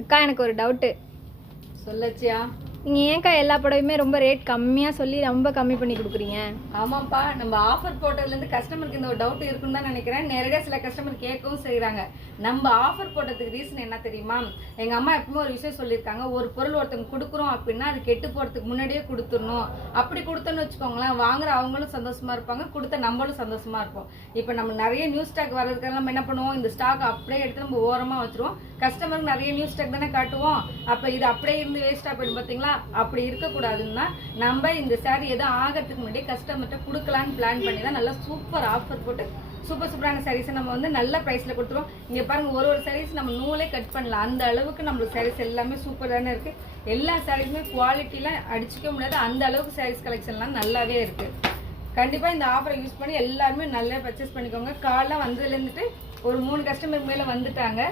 அக்கா எனக்கு ஒரு டவுட்டு. சொல்லச்சியா? நீங்கள் ஏன்க்கா எல்லா புடவையுமே ரொம்ப ரேட் கம்மியாக சொல்லி ரொம்ப கம்மி பண்ணி கொடுக்குறீங்க? ஆமாப்பா, நம்ம ஆஃபர் போட்டதுலேருந்து கஸ்டமருக்கு இந்த ஒரு டவுட் இருக்குன்னு தான் நினைக்கிறேன். நேரடியாக சில கஸ்டமர் கேட்கவும் செய்கிறாங்க. நம்ம ஆஃபர் போட்டதுக்கு ரீசன் என்ன தெரியுமா? எங்கள் அம்மா எப்பவுமே ஒரு விஷயம் சொல்லியிருக்காங்க, ஒரு பொருள் ஒருத்தவங்க கொடுக்குறோம் அப்படின்னா அது கெட்டு போகிறதுக்கு முன்னாடியே கொடுத்துடணும். அப்படி கொடுத்தோன்னு வச்சுக்கோங்களேன், வாங்குற அவங்களும் சந்தோஷமா இருப்பாங்க, கொடுத்த நம்மளும் சந்தோஷமா இருப்போம். இப்போ நம்ம நிறைய நியூ ஸ்டாக் வர்றதுக்கெல்லாம் நம்ம என்ன பண்ணுவோம், இந்த ஸ்டாக் அப்படியே எடுத்து நம்ம ஓரமாக வச்சுருவோம். கஸ்டமருக்கு நிறைய நியூ ஸ்டாக் தானே காட்டுவோம். அப்போ இது அப்படியே இருந்து வேஸ்ட்டாக போயிடும் பார்த்தீங்களா? அப்படி இருக்கக்கூடாதுன்னா நம்ம இந்த சாரீ எதுவும் ஆகிறதுக்கு முன்னாடி கஸ்டமர்கிட்ட கொடுக்கலான்னு பிளான் பண்ணி தான் நல்லா சூப்பர் ஆஃபர் போட்டு சூப்பரான சாரீஸை நம்ம வந்து நல்ல ப்ரைஸில் கொடுத்துருவோம். இங்கே பாருங்க, ஒரு சாரீஸ் நம்ம நூலே கட் பண்ணலாம். அந்த அளவுக்கு நம்மளுக்கு சாரீஸ் எல்லாமே சூப்பரான இருக்கு. எல்லா சாரீஸுமே குவாலிட்டிலாம் அடிச்சுக்க முடியாது, அந்த அளவுக்கு சாரீஸ் கலெக்ஷன்லாம் நல்லாவே இருக்கு. கண்டிப்பா இந்த ஆஃபரை யூஸ் பண்ணி எல்லாருமே நல்லா பர்ச்சேஸ் பண்ணிக்கோங்க. காலைல வந்ததுலேருந்துட்டு ஒரு 3 கஸ்டமர் மேலே வந்துட்டாங்க.